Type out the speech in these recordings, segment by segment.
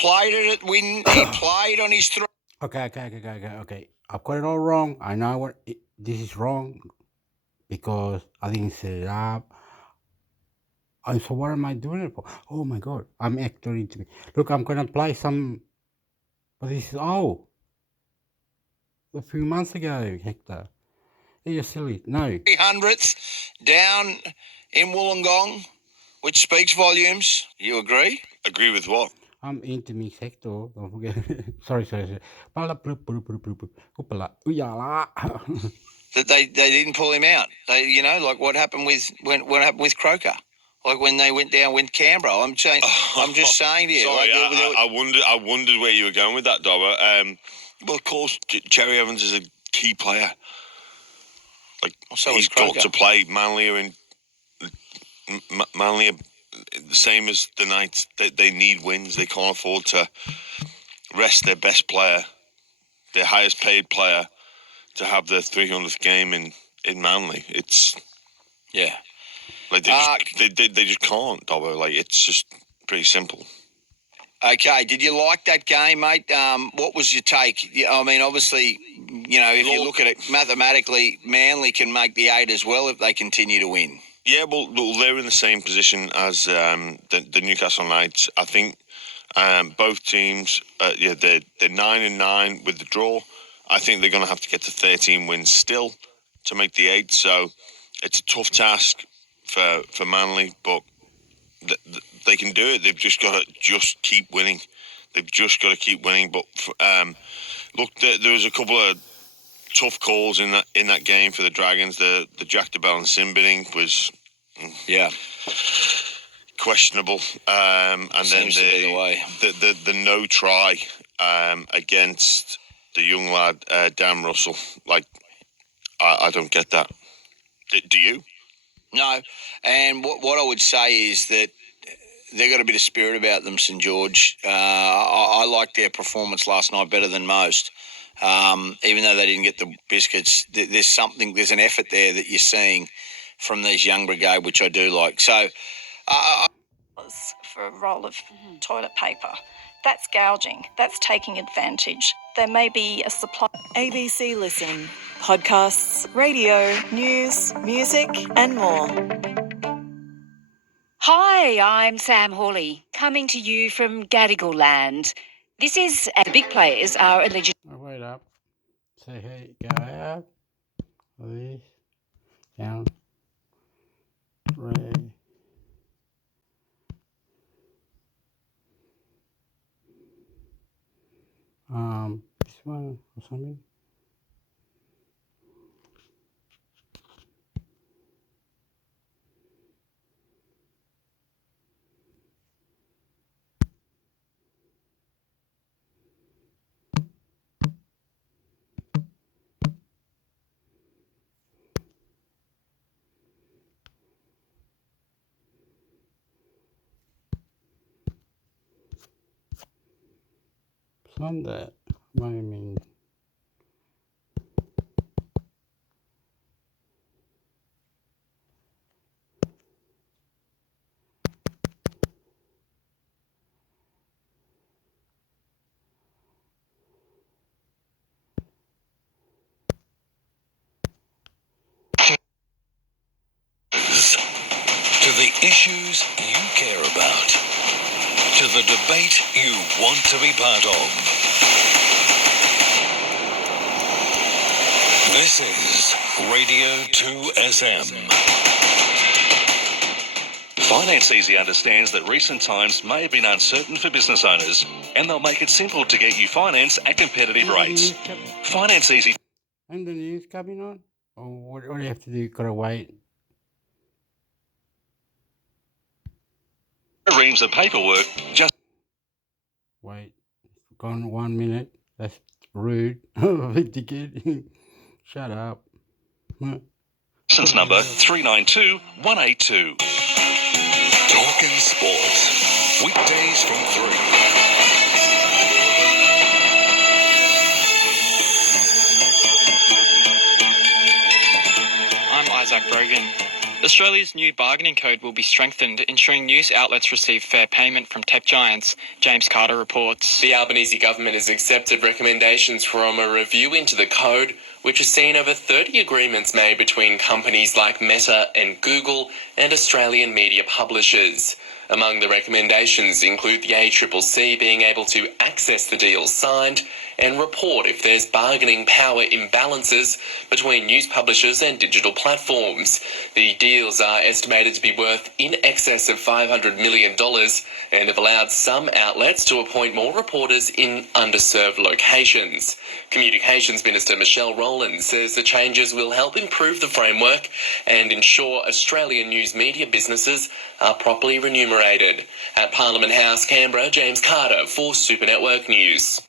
played it at win. He played on his three. Okay. I've got it all wrong. I know this is wrong because I didn't set it up. And so what am I doing it for? Oh my god, I'm actually into me. Look, I'm gonna play some. But this is a few months ago, Hector. You're silly. No. 300th down in Wollongong, which speaks volumes. You agree? Agree with what? I'm into me, Hector. Don't forget. Sorry. Hoopala. That they didn't pull him out. They, like what happened with what happened with Croker. Like when they went down with Canberra. I'm just saying to you. Sorry, like, I wondered where you were going with that, Dobber. Well, of course, Cherry Evans is a key player. So he's got to play. Manly are the same as the Knights. They need wins. They can't afford to rest their best player, their highest paid player, to have their 300th game in Manly. It's like they just can't, Dobber. Like, it's just pretty simple. Okay, did you like that game, mate? What was your take? I mean, obviously, if you look at it mathematically, Manly can make the 8 as well if they continue to win. Yeah, well, they're in the same position as the Newcastle Knights. I think both teams, they're 9-9 with the draw. I think they're going to have to get to 13 wins still to make the 8. So it's a tough task for Manly, but they can do it. They've just got to keep winning. They've just got to keep winning. But look, there was a couple of tough calls in that game for the Dragons. The Jack de Belin sin binning was questionable, and then the no try against the young lad Dan Russell. Like, I don't get that. Do you? No, and what I would say is that they've got a bit of spirit about them, St George. I liked their performance last night better than most. Even though they didn't get the biscuits, there's an effort there that you're seeing from these young brigade, which I do like. So, for a roll of toilet paper, that's gouging. That's taking advantage. There may be a supply. ABC Listen, podcasts, radio, news, music, and more. Hi, I'm Sam Hawley, coming to you from Gadigal land. This is the big players are alleged. Wait up. Say hey, go out. Please. Down. Ray. This one or something. Sunday. What do you mean? To the issues you care about. To the debate you want to be part of. This is Radio 2SM. Finance Easy understands that recent times may have been uncertain for business owners, and they'll make it simple to get you finance at competitive rates. Finance Easy. And the news coming on? Or what do you have to do? Gotta wait. Reams of paperwork just. Wait. Gone 1 minute. That's rude. Dickhead. Shut up. License number 392182. Talking sports. Weekdays from 3. I'm Isaac Brogan. Australia's new bargaining code will be strengthened, ensuring news outlets receive fair payment from tech giants, James Carter reports. The Albanese government has accepted recommendations from a review into the code, which has seen over 30 agreements made between companies like Meta and Google and Australian media publishers. Among the recommendations include the ACCC being able to access the deals signed and report if there's bargaining power imbalances between news publishers and digital platforms. The deals are estimated to be worth in excess of $500 million and have allowed some outlets to appoint more reporters in underserved locations. Communications Minister Michelle Rowland says the changes will help improve the framework and ensure Australian news media businesses are properly remunerated. At Parliament House, Canberra, James Carter for Super Network News.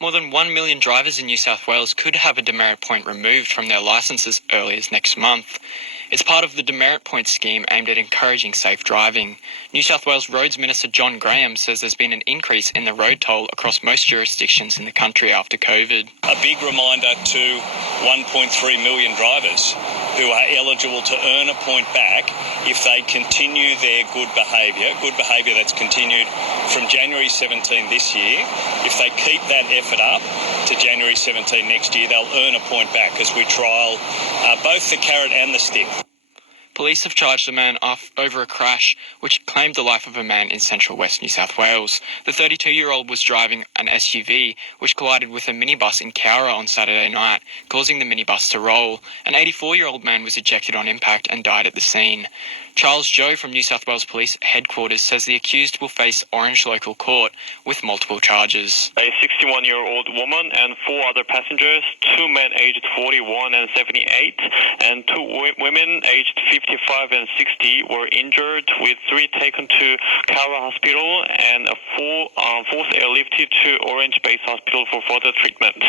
More than 1 million drivers in New South Wales could have a demerit point removed from their licences early as next month. It's part of the demerit point scheme aimed at encouraging safe driving. New South Wales Roads Minister John Graham says there's been an increase in the road toll across most jurisdictions in the country after COVID. A big reminder to 1.3 million drivers who are eligible to earn a point back if they continue their good behaviour that's continued from January 17 this year. If they keep that effort up to January 17 next year, they'll earn a point back as we trial both the carrot and the stick. Police have charged a man over a crash which claimed the life of a man in central west New South Wales. The 32-year-old was driving an SUV which collided with a minibus in Cowra on Saturday night, causing the minibus to roll. An 84-year-old man was ejected on impact and died at the scene. Charles Joe from New South Wales Police Headquarters says the accused will face Orange Local Court with multiple charges. A 61-year-old woman and 4 other passengers, 2 men aged 41 and 78, and 2 women aged 55 and 60 were injured, with 3 taken to Cowra Hospital and a 4th airlifted to Orange Base Hospital for further treatment.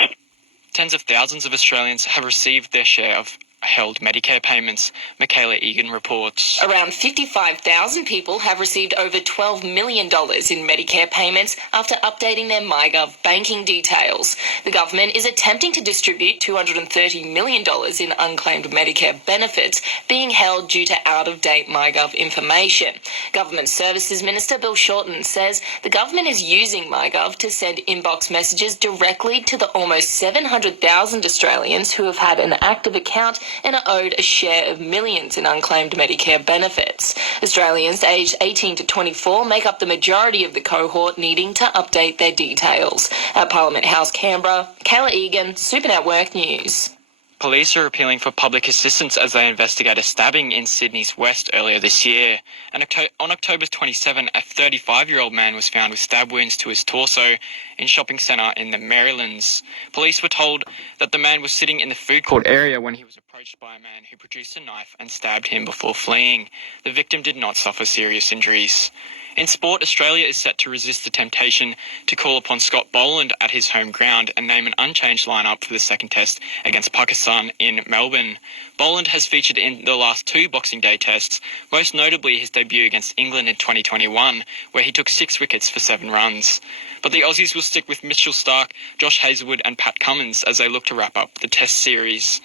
Tens of thousands of Australians have received their share of held Medicare payments, Michaela Egan reports. Around 55,000 people have received over $12 million in Medicare payments after updating their MyGov banking details. The government is attempting to distribute $230 million in unclaimed Medicare benefits being held due to out-of-date MyGov information. Government Services Minister Bill Shorten says the government is using MyGov to send inbox messages directly to the almost 700,000 Australians who have had an active account and are owed a share of millions in unclaimed Medicare benefits. Australians aged 18 to 24 make up the majority of the cohort needing to update their details. At Parliament House, Canberra, Kayla Egan, Super Network News. Police are appealing for public assistance as they investigate a stabbing in Sydney's West earlier this year. And on October 27, a 35-year-old man was found with stab wounds to his torso in shopping centre in the Marylands. Police were told that the man was sitting in the food court area when he was approached by a man who produced a knife and stabbed him before fleeing. The victim did not suffer serious injuries. In sport, Australia is set to resist the temptation to call upon Scott Boland at his home ground and name an unchanged lineup for the second test against Pakistan in Melbourne. Boland has featured in the last 2 Boxing Day tests, most notably his debut against England in 2021, where he took 6 wickets for 7 runs. But the Aussies will stick with Mitchell Starc, Josh Hazlewood and Pat Cummins as they look to wrap up the test series.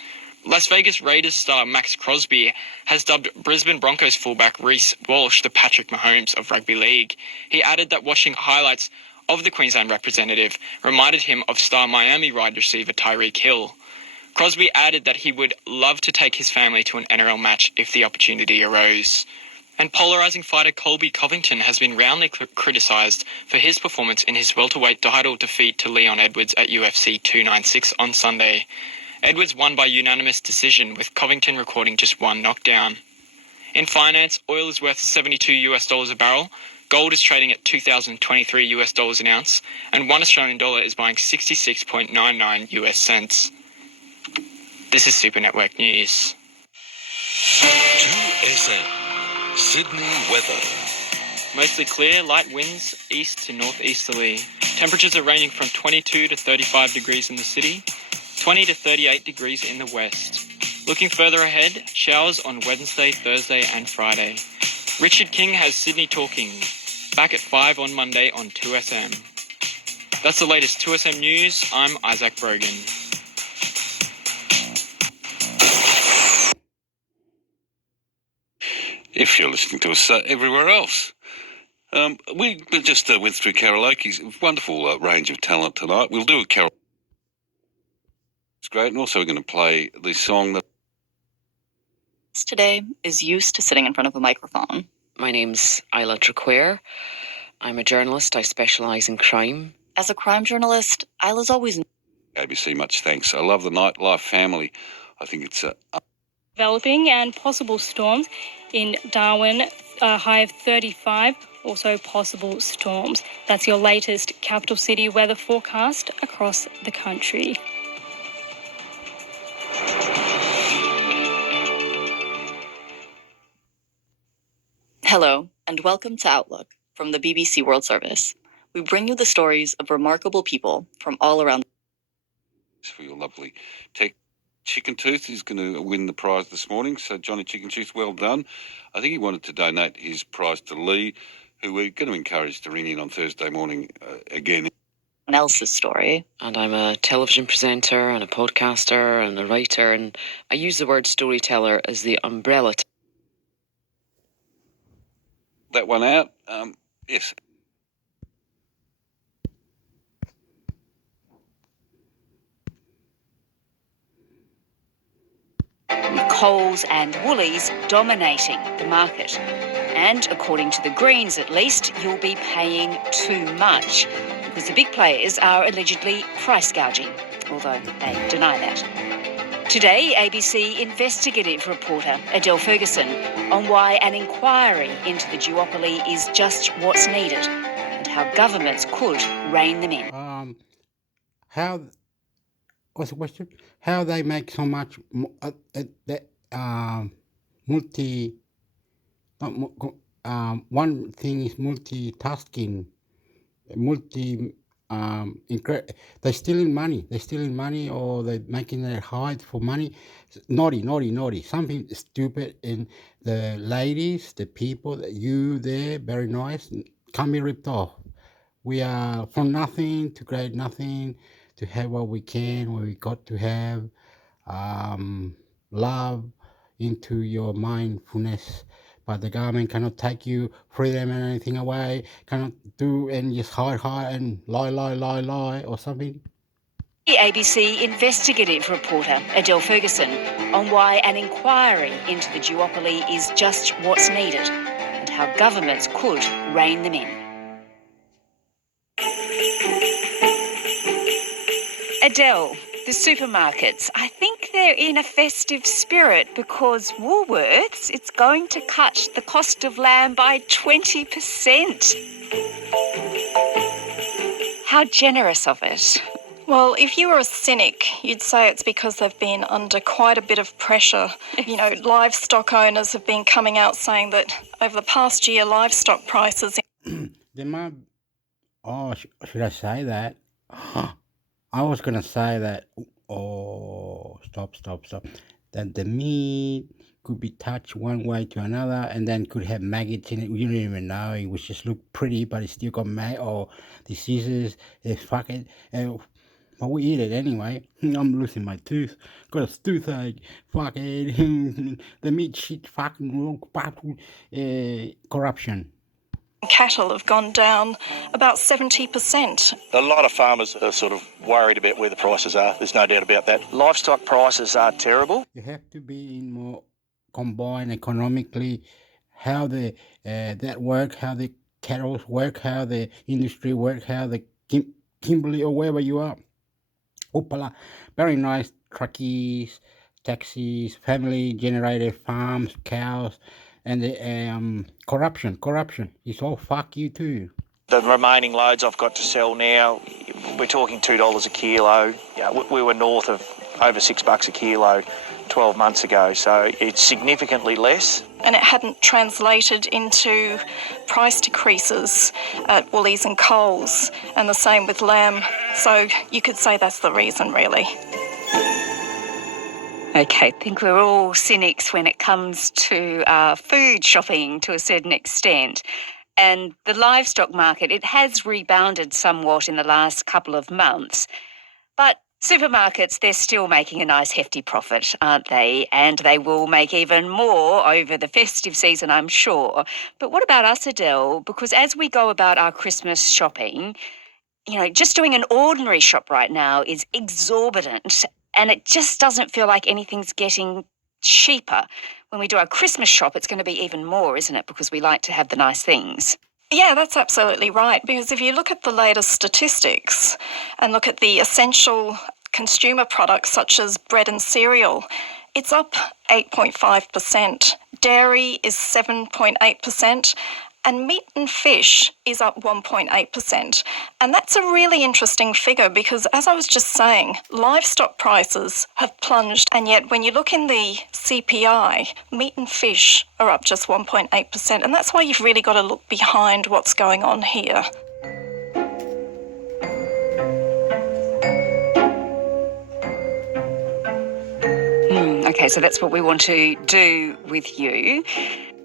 Las Vegas Raiders star Max Crosby has dubbed Brisbane Broncos fullback Reece Walsh the Patrick Mahomes of rugby league. He added that watching highlights of the Queensland representative reminded him of star Miami wide receiver Tyreek Hill. Crosby added that he would love to take his family to an NRL match if the opportunity arose. And polarising fighter Colby Covington has been roundly criticised for his performance in his welterweight title defeat to Leon Edwards at UFC 296 on Sunday. Edwards won by unanimous decision, with Covington recording just 1 knockdown. In finance, oil is worth $72 a barrel, gold is trading at $2,023 an ounce, and $1 Australian dollar is buying 66.99 US cents. This is Super Network News. 2SM Sydney weather. Mostly clear, light winds east to northeasterly. Temperatures are ranging from 22 to 35 degrees in the city, 20 to 38 degrees in the west. Looking further ahead, showers on Wednesday, Thursday and Friday. Richard King has Sydney talking. Back at 5 on Monday on 2SM. That's the latest 2SM news. I'm Isaac Brogan. if you're listening to us everywhere else. We just went through karaoke's wonderful range of talent tonight. We'll do a karaoke. It's great, and also we're going to play the song that today is used to sitting in front of a microphone. My name's Isla Traquair. I'm a journalist. I specialise in crime. As a crime journalist, Isla's always... ABC, much thanks. I love the Nightlife family. I think it's developing and possible storms in Darwin, a high of 35, also possible storms. That's your latest capital city weather forecast across the country. Hello, and welcome to Outlook from the BBC World Service. We bring you the stories of remarkable people from all around. for your lovely tech. Chicken Tooth is going to win the prize this morning. So, Johnny Chicken Tooth, well done. I think he wanted to donate his prize to Lee, who we're going to encourage to ring in on Thursday morning again. Else's story. And I'm a television presenter and a podcaster and a writer, and I use the word storyteller as the umbrella. That one out. Yes. With Coles and Woolies dominating the market. And according to the Greens at least, you'll be paying too much because the big players are allegedly price gouging, although they deny that. Today, ABC investigative reporter Adele Ferguson on why an inquiry into the duopoly is just what's needed and how governments could rein them in. What's the question? How they make so much one thing is multitasking, they're stealing money, or they're making it hide for money. Naughty. Something stupid. And the ladies, the people, you there, very nice, can't be ripped off. We are from nothing to great nothing, to have what we can, what we got to have, love into your mindfulness. But the government cannot take you freedom and anything away, cannot do and just hide and lie or something. The ABC investigative reporter Adele Ferguson on why an inquiry into the duopoly is just what's needed and how governments could rein them in. Adele, the supermarkets, I think they're in a festive spirit because Woolworths, it's going to cut the cost of lamb by 20%. How generous of it. Well, if you were a cynic, you'd say it's because they've been under quite a bit of pressure. You know, livestock owners have been coming out saying that over the past year, livestock prices... They might... should I say that? I was going to say that, stop. That the meat could be touched one way to another and then could have maggots in it. You don't even know. It would just look pretty, but it still got or diseases. Fuck it. But we eat it anyway. I'm losing my tooth. Got a toothache. Fuck it. The meat shit fucking corruption. Cattle have gone down about 70%. A lot of farmers are sort of worried about where the prices are. There's no doubt about that. Livestock prices are terrible. You have to be in more combined economically, how the that work, how the cattle work, how the industry work, how the Kimberley or wherever you are. Opala, very nice truckies, taxis, family-generated farms, cows. And the corruption. It's all fuck you too. The remaining loads I've got to sell now, we're talking $2 a kilo. We were north of over $6 a kilo 12 months ago, so it's significantly less. And it hadn't translated into price decreases at Woolies and Coles, and the same with lamb. So you could say that's the reason, really. Okay, I think we're all cynics when it comes to food shopping to a certain extent. And the livestock market, it has rebounded somewhat in the last couple of months. But Supermarkets, they're still making a nice hefty profit, aren't they? And they will make even more over the festive season, I'm sure. But what about us, Adele? Because as we go about our Christmas shopping, you know, just doing an ordinary shop right now is exorbitant, and it just doesn't feel like anything's getting cheaper. When we do our Christmas shop, it's going to be even more, isn't it? Because we like to have the nice things. Yeah, that's absolutely right. Because if you look at the latest statistics and look at the essential consumer products such as bread and cereal, it's up 8.5%. Dairy is 7.8%. And meat and fish is up 1.8%. And that's a really interesting figure because, as I was just saying, livestock prices have plunged. And yet when you look in the CPI, meat and fish are up just 1.8%. And that's why you've really got to look behind what's going on here. Okay, so that's what we want to do with you.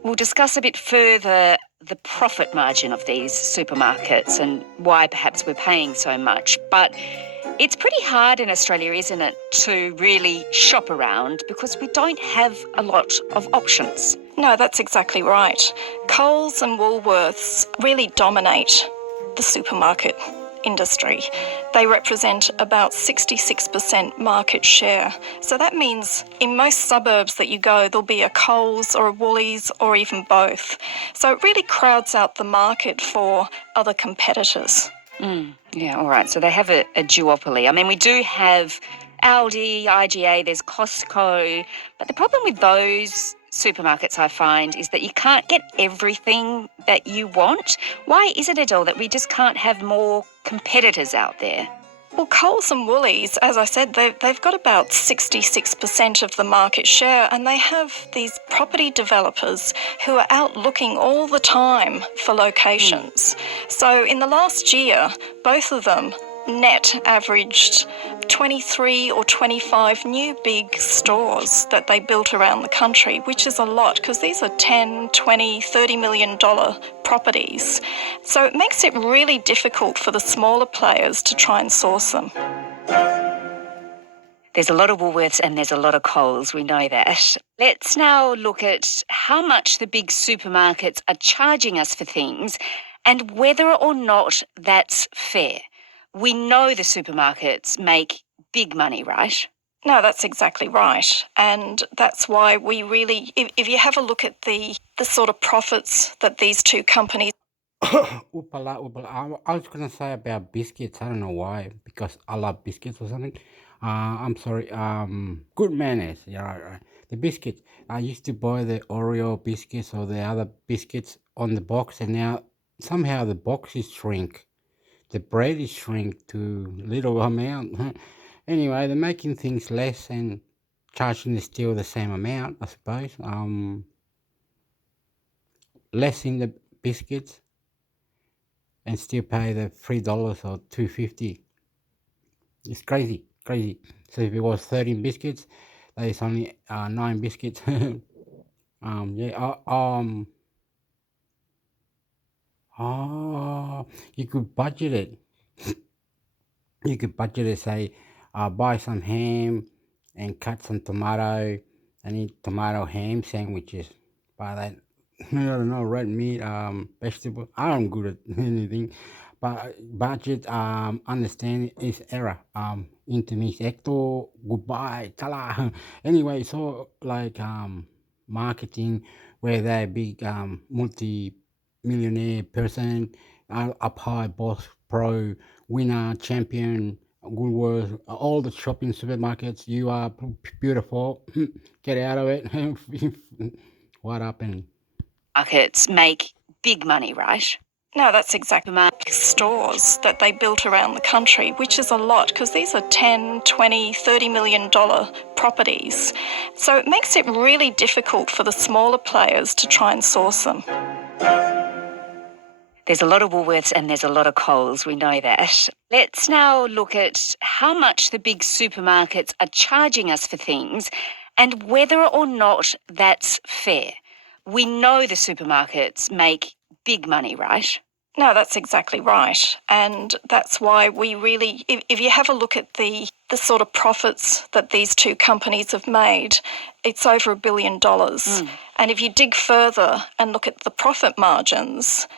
We'll discuss a bit further the profit margin of these supermarkets and why perhaps we're paying so much. But it's pretty hard in Australia, isn't it, to really shop around because we don't have a lot of options. No, that's exactly right. Coles and Woolworths really dominate the supermarket industry. They represent about 66% market share. So that means in most suburbs that you go, there'll be a Coles or a Woolies or even both. So it really crowds out the market for other competitors. Yeah, all right. So they have a duopoly. I mean, we do have Aldi, IGA, there's Costco. But the problem with those supermarkets, I find, is that you can't get everything that you want. Why is it, Adele, that we just can't have more competitors out there? Well, Coles and Woolies, as I said, they've got about 66% of the market share, and they have these property developers who are out looking all the time for locations. So in the last year, both of them net averaged 23 or 25 new big stores that they built around the country, which is a lot because these are $10, $20, $30 million properties. So it makes it really difficult for the smaller players to try and source them. There's a lot of Woolworths and there's a lot of Coles, we know that. Let's now look at how much the big supermarkets are charging us for things and whether or not that's fair. We know the supermarkets make big money, right? No, that's exactly right. And that's why we really, if you have a look at the sort of profits that these two companies... Upala. I was going to say about biscuits. I don't know why, because I love biscuits or something. I'm sorry. Good manners. Yeah, right. The biscuits. I used to buy the Oreo biscuits or the other biscuits on the box, and now somehow the box is shrink. The bread is shrink to little amount. Anyway, they're making things less and charging the still the same amount, I suppose. Less in the biscuits and still pay the $3 or $2.50. It's crazy. So if it was 13 biscuits, that is only 9 biscuits. You could budget it. You could budget it, say, buy some ham and cut some tomato and eat tomato ham sandwiches. Buy that, I don't know, red meat, vegetable. I'm good at anything. But budget, understand is error. Into Miss Hector, goodbye, tala. Anyway, so like marketing where they're big multi-millionaire person, up high, boss, pro, winner, champion, Woolworths, all the shopping supermarkets. You are beautiful. Get out of it. What happened? Markets make big money, right? No, that's exactly right. Stores that they built around the country, which is a lot because these are $10, $20, $30 million properties. So it makes it really difficult for the smaller players to try and source them. There's a lot of Woolworths and there's a lot of Coles, we know that. Let's now look at how much the big supermarkets are charging us for things and whether or not that's fair. We know the supermarkets make big money, right? No, that's exactly right. And that's why we really, if you have a look at the sort of profits that these two companies have made, it's over $1 billion. And if you dig further and look at the profit margins,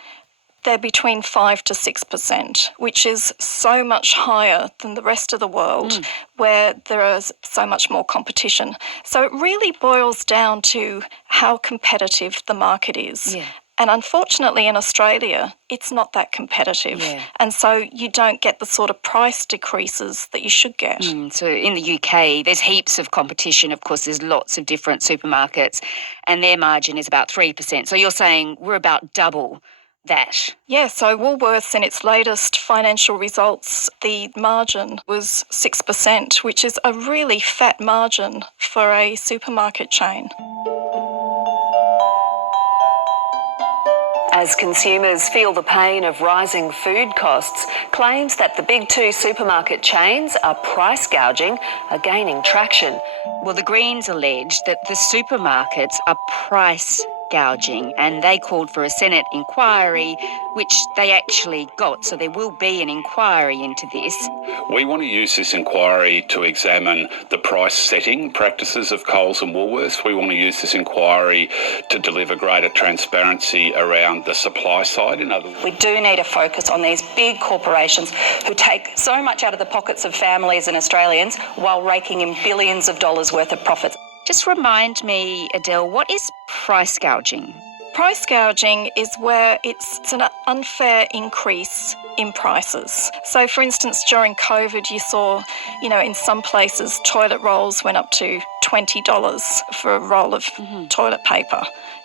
they're between 5 to 6%, which is so much higher than the rest of the world where there is so much more competition. So it really boils down to how competitive the market is. Yeah. And unfortunately in Australia, it's not that competitive. Yeah. And so you don't get the sort of price decreases that you should get. So in the UK, there's heaps of competition. Of course, there's lots of different supermarkets and their margin is about 3%. So you're saying we're about double that. Yeah, so Woolworths in its latest financial results, the margin was 6%, which is a really fat margin for a supermarket chain. As consumers feel the pain of rising food costs, claims that the big two supermarket chains are price gouging are gaining traction. Well, the Greens allege that the supermarkets are price gouging and they called for a Senate inquiry, which they actually got. So there will be an inquiry into this. We want to use this inquiry to examine the price setting practices of Coles and Woolworths. We want to use this inquiry to deliver greater transparency around the supply side. In other words, We do need a focus on these big corporations who take so much out of the pockets of families and Australians while raking in billions of dollars worth of profits. Just remind me, Adele, what is price gouging? Price gouging is where it's an unfair increase in prices. So, for instance, during COVID, you saw, in some places, toilet rolls went up to $20 for a roll of toilet paper.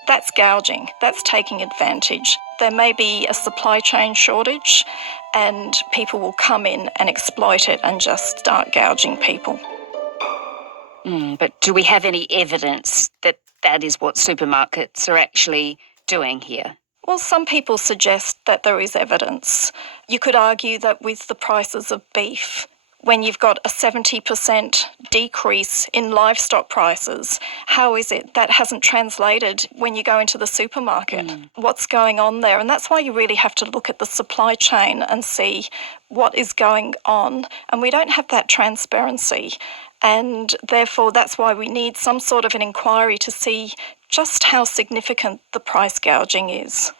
That's gouging. That's taking advantage. There may be a supply chain shortage and people will come in and exploit it and just start gouging people. But do we have any evidence that that is what supermarkets are actually doing here? Well, some people suggest that there is evidence. You could argue that with the prices of beef, when you've got a 70% decrease in livestock prices, how is it that hasn't translated when you go into the supermarket? What's going on there? And that's why you really have to look at the supply chain and see what is going on. And we don't have that transparency. And therefore, that's why we need some sort of an inquiry to see just how significant the price gouging is.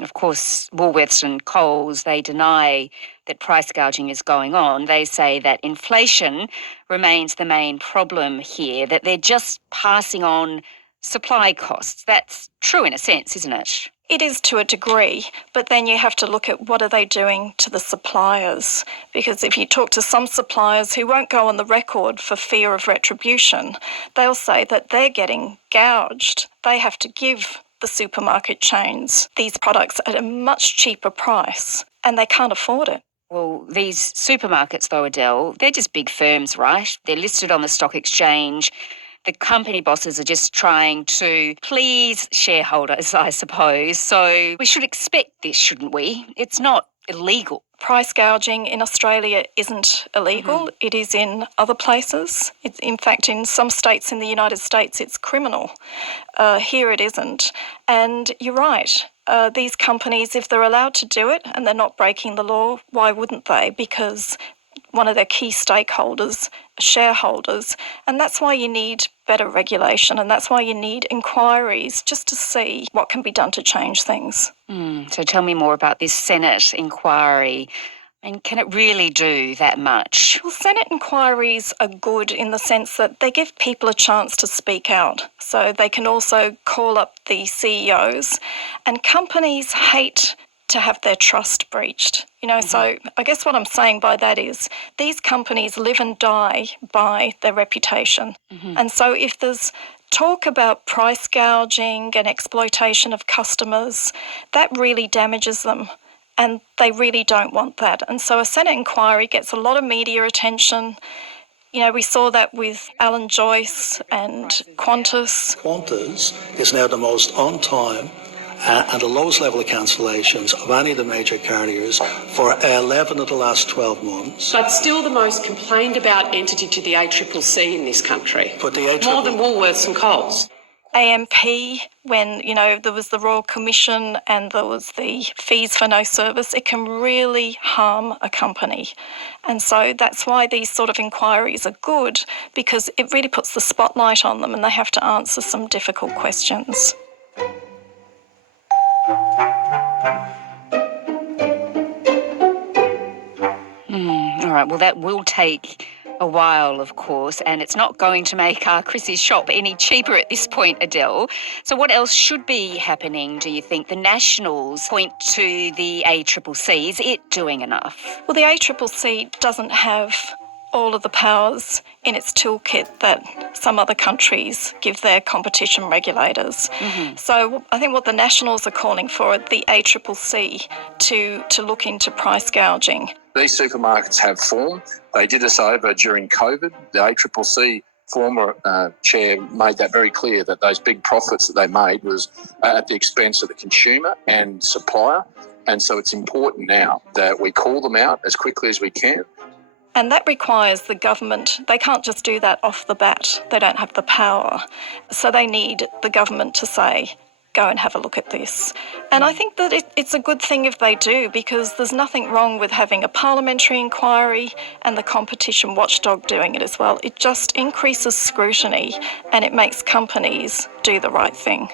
Of course, Woolworths and Coles, they deny that price gouging is going on. They say that inflation remains the main problem here, that they're just passing on supply costs. That's true in a sense, isn't it? It is to a degree, but then you have to look at what are they doing to the suppliers. Because if you talk to some suppliers who won't go on the record for fear of retribution, they'll say that they're getting gouged. They have to give the supermarket chains these products at a much cheaper price, and they can't afford it. Well, these supermarkets, though, Adele, they're just big firms, right? They're listed on the stock exchange. The company bosses are just trying to please shareholders, I suppose. So we should expect this, shouldn't we? It's not illegal. Price gouging in Australia isn't illegal. It is in other places. It's, in fact, in some states in the United States, it's criminal. Here it isn't. And you're right. These companies, if they're allowed to do it and they're not breaking the law, why wouldn't they? Because one of their key stakeholders, shareholders, and that's why you need better regulation and that's why you need inquiries just to see what can be done to change things. So tell me more about this Senate inquiry. I mean, can it really do that much? Well, Senate inquiries are good in the sense that they give people a chance to speak out. So they can also call up the CEOs, and companies hate to have their trust breached. So I guess what I'm saying by that is these companies live and die by their reputation. And so if there's talk about price gouging and exploitation of customers, that really damages them. And they really don't want that. And so a Senate inquiry gets a lot of media attention. We saw that with Alan Joyce and Qantas. Qantas is now the most on time and the lowest level of cancellations of any of the major carriers for 11 of the last 12 months. But still the most complained about entity to the ACCC in this country. But the more than Woolworths and Coles. AMP, when, there was the Royal Commission and there was the fees for no service, it can really harm a company. And so that's why these sort of inquiries are good, because it really puts the spotlight on them and they have to answer some difficult questions. All right, well, that will take a while, of course, and it's not going to make our Chrissy's shop any cheaper at this point, Adele. So what else should be happening, do you think? The Nationals point to the ACCC. Is it doing enough? Well, the ACCC doesn't have all of the powers in its toolkit that some other countries give their competition regulators. So I think what the Nationals are calling for, the ACCC to look into price gouging. These supermarkets have formed. They did us over during COVID. The ACCC former chair made that very clear, that those big profits that they made was at the expense of the consumer and supplier. And so it's important now that we call them out as quickly as we can. And that requires the government. They can't just do that off the bat. They don't have the power. So they need the government to say, go and have a look at this. And I think that it's a good thing if they do, because there's nothing wrong with having a parliamentary inquiry and the competition watchdog doing it as well. It just increases scrutiny and it makes companies do the right thing.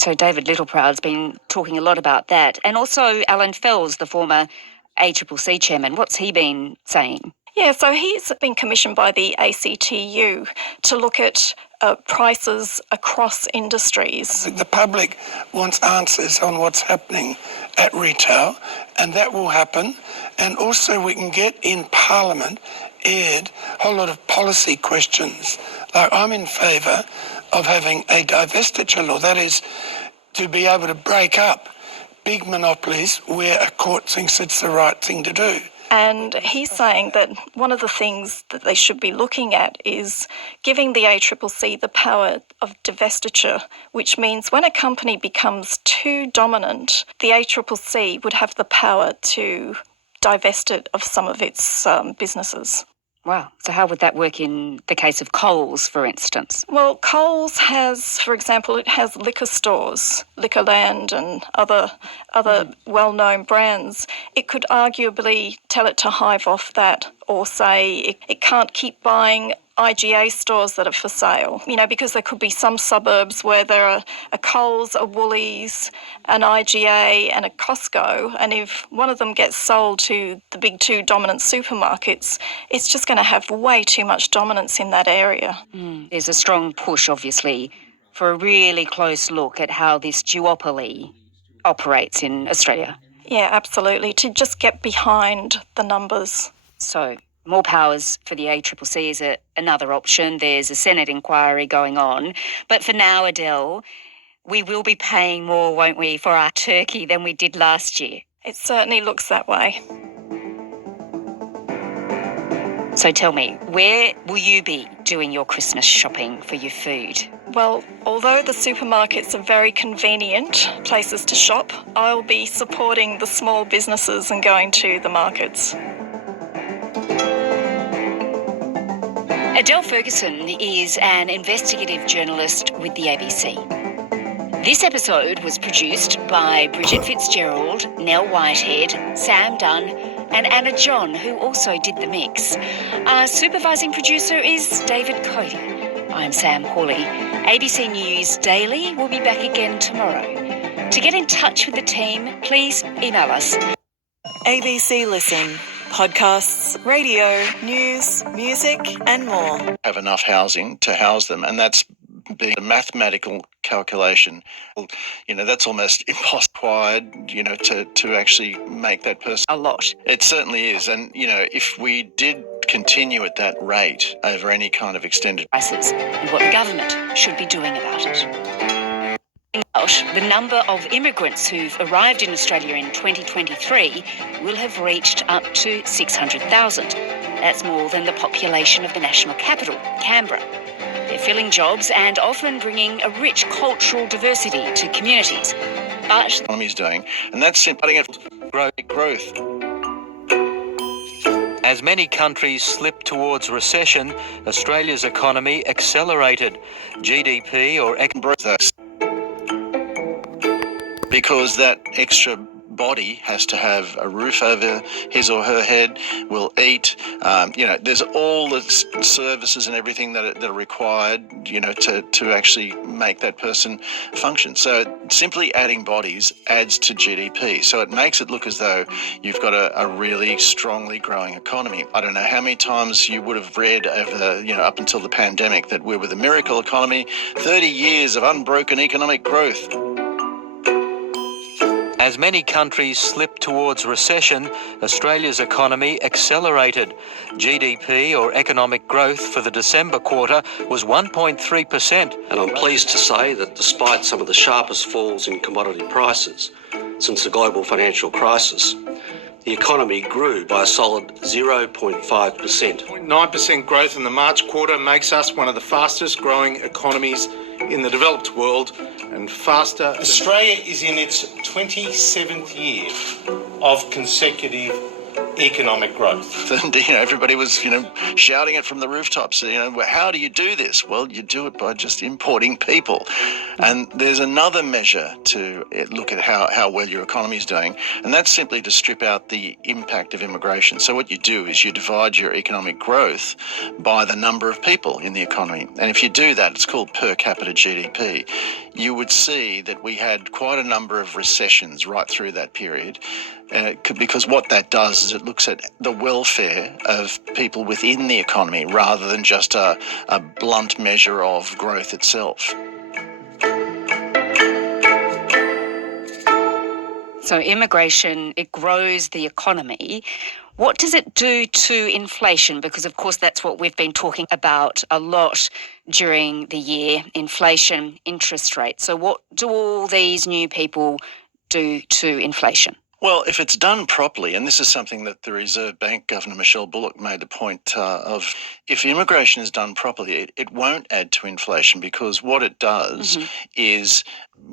So David Littleproud's been talking a lot about that. And also Alan Fells, the former ACCC chairman, what's he been saying? Yeah, so he's been commissioned by the ACTU to look at prices across industries. The public wants answers on what's happening at retail, and that will happen. And also we can get in Parliament aired a whole lot of policy questions. Like, I'm in favour of having a divestiture law, that is, to be able to break up big monopolies where a court thinks it's the right thing to do. And he's saying that one of the things that they should be looking at is giving the ACCC the power of divestiture, which means when a company becomes too dominant, the ACCC would have the power to divest it of some of its businesses. Wow. So how would that work in the case of Coles, for instance? Well, Coles has, for example, it has liquor stores, Liquorland and other well-known brands. It could arguably tell it to hive off that, or say it can't keep buying IGA stores that are for sale, because there could be some suburbs where there are a Coles, a Woolies, an IGA and a Costco, and if one of them gets sold to the big two dominant supermarkets, it's just going to have way too much dominance in that area. There's a strong push, obviously, for a really close look at how this duopoly operates in Australia. Yeah, absolutely, to just get behind the numbers. So more powers for the ACCC is another option. There's a Senate inquiry going on. But for now, Adele, we will be paying more, won't we, for our turkey than we did last year? It certainly looks that way. So tell me, where will you be doing your Christmas shopping for your food? Well, although the supermarkets are very convenient places to shop, I'll be supporting the small businesses and going to the markets. Adele Ferguson is an investigative journalist with the ABC. This episode was produced by Bridget Fitzgerald, Nell Whitehead, Sam Dunn and Anna John, who also did the mix. Our supervising producer is David Cody. I'm Sam Hawley. ABC News Daily will be back again tomorrow. To get in touch with the team, please email us. ABC Listen. Podcasts, radio, news, music and more. Have enough housing to house them, and that's being a mathematical calculation. That's almost impossible, to actually make that person. A lot. It certainly is. And, if we did continue at that rate over any kind of extended prices, and what the government should be doing about it. The number of immigrants who've arrived in Australia in 2023 will have reached up to 600,000. That's more than the population of the national capital, Canberra. They're filling jobs and often bringing a rich cultural diversity to communities. But the economy is doing, and that's simply growth. As many countries slipped towards recession, Australia's economy accelerated. GDP or because that extra body has to have a roof over his or her head, will eat, there's all the services and everything that are required, to actually make that person function. So simply adding bodies adds to GDP. So it makes it look as though you've got a really strongly growing economy. I don't know how many times you would have read over, up until the pandemic that we were the miracle economy, 30 years of unbroken economic growth. As many countries slipped towards recession, Australia's economy accelerated. GDP or economic growth for the December quarter was 1.3%. And I'm pleased to say that despite some of the sharpest falls in commodity prices since the global financial crisis, the economy grew by a solid 0.5%. 0.9% growth in the March quarter makes us one of the fastest growing economies in the developed world and faster. Australia is in its 27th year of consecutive economic growth. And, everybody was, shouting it from the rooftops. How do you do this? Well, you do it by just importing people. And there's another measure to look at how well your economy is doing, and that's simply to strip out the impact of immigration. So what you do is you divide your economic growth by the number of people in the economy. And if you do that, it's called per capita GDP. You would see that we had quite a number of recessions right through that period. Because what that does is it looks at the welfare of people within the economy rather than just a blunt measure of growth itself. So immigration, it grows the economy. What does it do to inflation? Because, of course, that's what we've been talking about a lot during the year, inflation, interest rates. So what do all these new people do to inflation? Well, if it's done properly, and this is something that the Reserve Bank Governor Michelle Bullock made the point of, if immigration is done properly, it won't add to inflation, because what it does is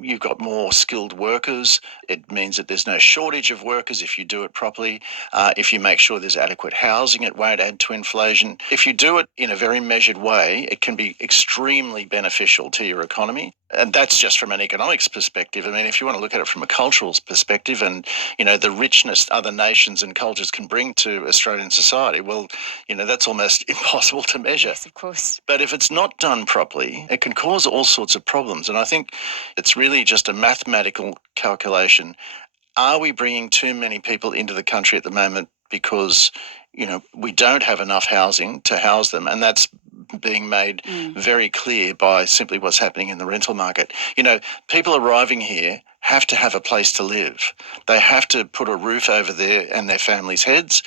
you've got more skilled workers. It means that there's no shortage of workers if you do it properly. If you make sure there's adequate housing, it won't add to inflation. If you do it in a very measured way, it can be extremely beneficial to your economy. And that's just from an economics perspective. I mean, if you want to look at it from a cultural perspective and, the richness other nations and cultures can bring to Australian society, well, that's almost impossible to measure. Yes, of course. But if it's not done properly, it can cause all sorts of problems. And I think it's really just a mathematical calculation. Are we bringing too many people into the country at the moment because, we don't have enough housing to house them? And that's being made very clear by simply what's happening in the rental market. People arriving here have to have a place to live. They have to put a roof over their and their families' heads.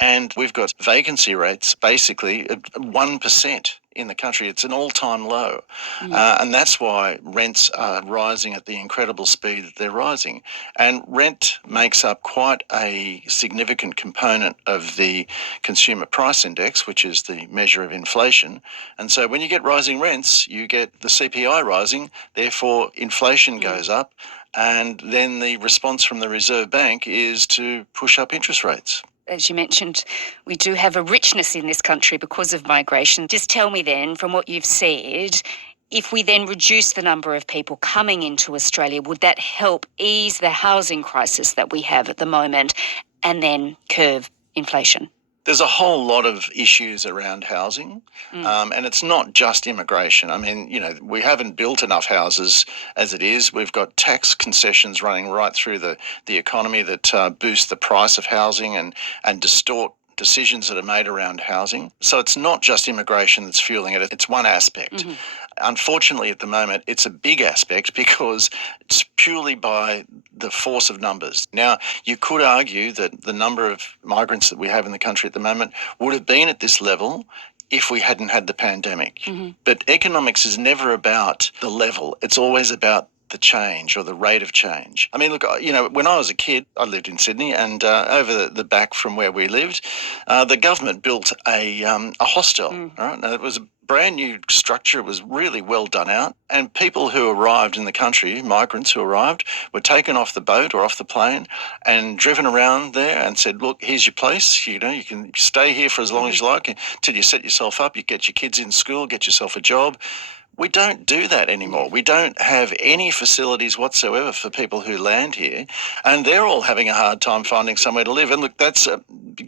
And we've got vacancy rates basically at 1% in the country. It's an all-time low. And that's why rents are rising at the incredible speed that they're rising. And rent makes up quite a significant component of the Consumer Price Index, which is the measure of inflation. And so when you get rising rents, you get the CPI rising, therefore inflation goes up. And then the response from the Reserve Bank is to push up interest rates. As you mentioned, we do have a richness in this country because of migration. Just tell me then, from what you've said, if we then reduce the number of people coming into Australia, would that help ease the housing crisis that we have at the moment and then curb inflation? There's a whole lot of issues around housing, and it's not just immigration. I mean, we haven't built enough houses as it is. We've got tax concessions running right through the economy that boost the price of housing and distort decisions that are made around housing. So it's not just immigration that's fueling it. It's one aspect. Unfortunately, at the moment, it's a big aspect because it's purely by the force of numbers. Now, you could argue that the number of migrants that we have in the country at the moment would have been at this level if we hadn't had the pandemic. But economics is never about the level. It's always about the change or the rate of change. I mean, look, when I was a kid, I lived in Sydney, and over the back from where we lived, the government built a hostel. Right? Now, it was a brand new structure. It was really well done out, and people who arrived in the country, migrants who arrived, were taken off the boat or off the plane and driven around there and said, look, here's your place. You can stay here for as long as you like until you set yourself up, you get your kids in school, get yourself a job. We don't do that anymore. We don't have any facilities whatsoever for people who land here, and they're all having a hard time finding somewhere to live. And look, that's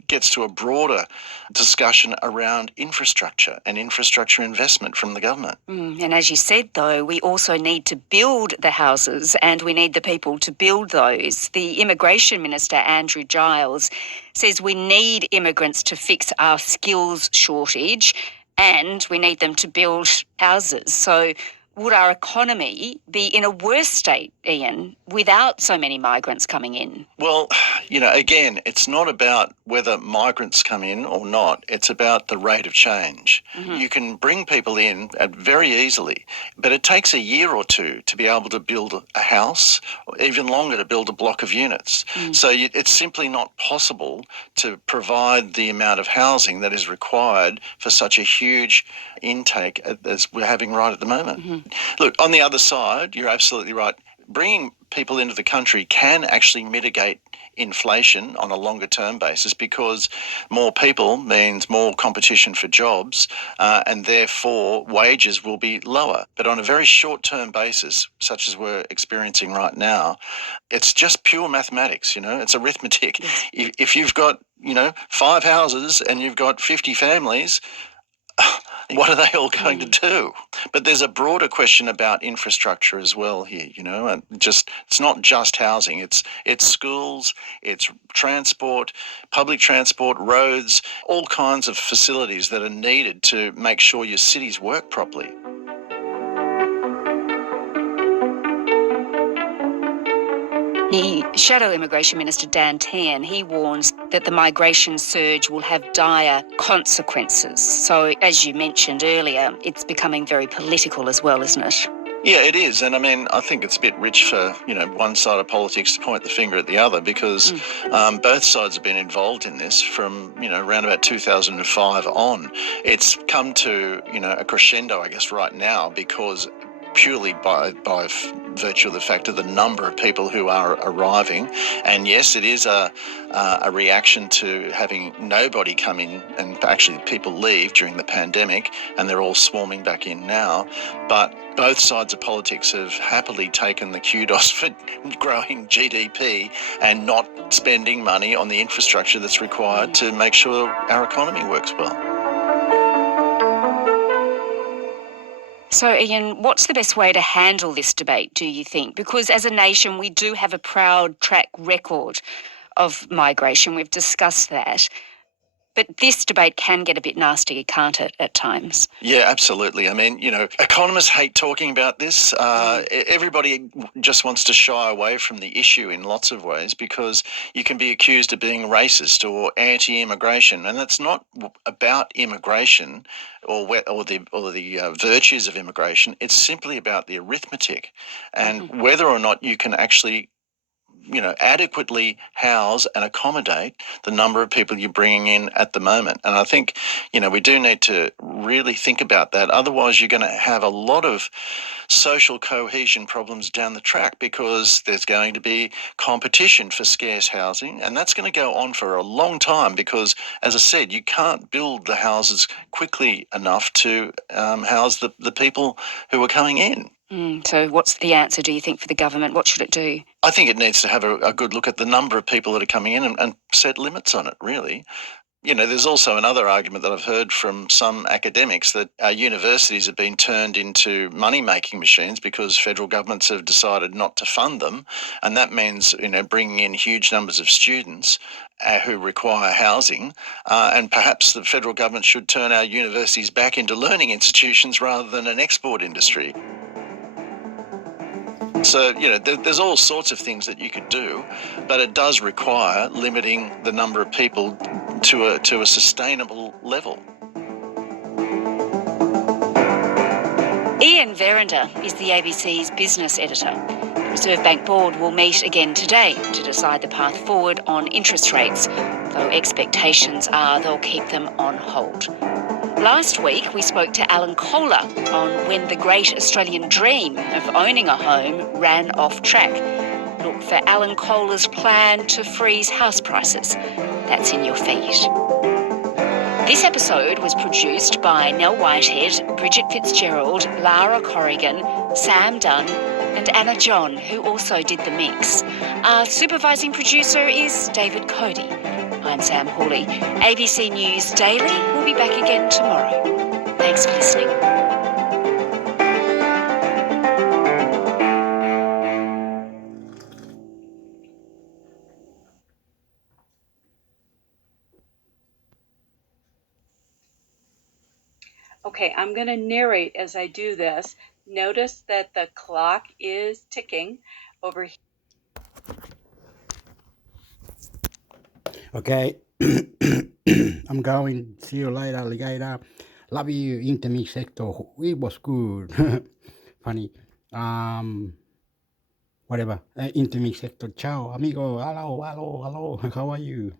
gets to a broader discussion around infrastructure and infrastructure investment from the government. And as you said, though, we also need to build the houses and we need the people to build those. The Immigration Minister, Andrew Giles, says we need immigrants to fix our skills shortage and we need them to build houses. So would our economy be in a worse state, Ian, without so many migrants coming in? Well, again, it's not about whether migrants come in or not. It's about the rate of change. You can bring people in very easily, but it takes a year or two to be able to build a house, or even longer to build a block of units. So it's simply not possible to provide the amount of housing that is required for such a huge intake as we're having right at the moment. Look, on the other side, you're absolutely right. Bringing people into the country can actually mitigate inflation on a longer term basis because more people means more competition for jobs and therefore wages will be lower. But on a very short term basis, such as we're experiencing right now, it's just pure mathematics, it's arithmetic. If you've got, 5 houses and you've got 50 families, what are they all going to do? But there's a broader question about infrastructure as well here, and it's not just housing, it's schools, it's transport, public transport, roads, all kinds of facilities that are needed to make sure your cities work properly. The Shadow Immigration Minister, Dan Tehan, he warns that the migration surge will have dire consequences. So, as you mentioned earlier, it's becoming very political as well, isn't it? Yeah, it is. And I think it's a bit rich for, one side of politics to point the finger at the other because both sides have been involved in this from, around about 2005 on. It's come to, a crescendo, I guess, right now because purely by virtue of the fact of the number of people who are arriving. And yes, it is a reaction to having nobody come in and actually people leave during the pandemic and they're all swarming back in now. But both sides of politics have happily taken the kudos for growing GDP and not spending money on the infrastructure that's required to make sure our economy works well. So, Ian, what's the best way to handle this debate, do you think? Because as a nation, we do have a proud track record of migration. We've discussed that. But this debate can get a bit nasty, can't it, at times? Yeah, absolutely. I mean, economists hate talking about this. Everybody just wants to shy away from the issue in lots of ways because you can be accused of being racist or anti-immigration, and it's not about immigration or the virtues of immigration. It's simply about the arithmetic and whether or not you can actually adequately house and accommodate the number of people you're bringing in at the moment. And I think, we do need to really think about that. Otherwise, you're going to have a lot of social cohesion problems down the track because there's going to be competition for scarce housing. And that's going to go on for a long time because, as I said, you can't build the houses quickly enough to house the people who are coming in. So what's the answer, do you think, for the government? What should it do? I think it needs to have a good look at the number of people that are coming in and set limits on it, really. There's also another argument that I've heard from some academics that our universities have been turned into money-making machines because federal governments have decided not to fund them. And that means, bringing in huge numbers of students who require housing. And perhaps the federal government should turn our universities back into learning institutions rather than an export industry. So, there's all sorts of things that you could do, but it does require limiting the number of people to a sustainable level. Ian Verinder is the ABC's business editor. The Reserve Bank Board will meet again today to decide the path forward on interest rates, though expectations are they'll keep them on hold. Last week, we spoke to Alan Kohler on when the great Australian dream of owning a home ran off track. Look for Alan Kohler's plan to freeze house prices. That's in your feed. This episode was produced by Nell Whitehead, Bridget Fitzgerald, Lara Corrigan, Sam Dunn and Anna John, who also did the mix. Our supervising producer is David Cody. I'm Sam Hawley. ABC News Daily will be back again tomorrow. Thanks for listening. Okay, I'm going to narrate as I do this. Notice that the clock is ticking over here. Okay. I'm going. See you later, alligator. Love you, intermix sector. It was good. Funny. Whatever. Intermix sector. Ciao, amigo. Hello. How are you?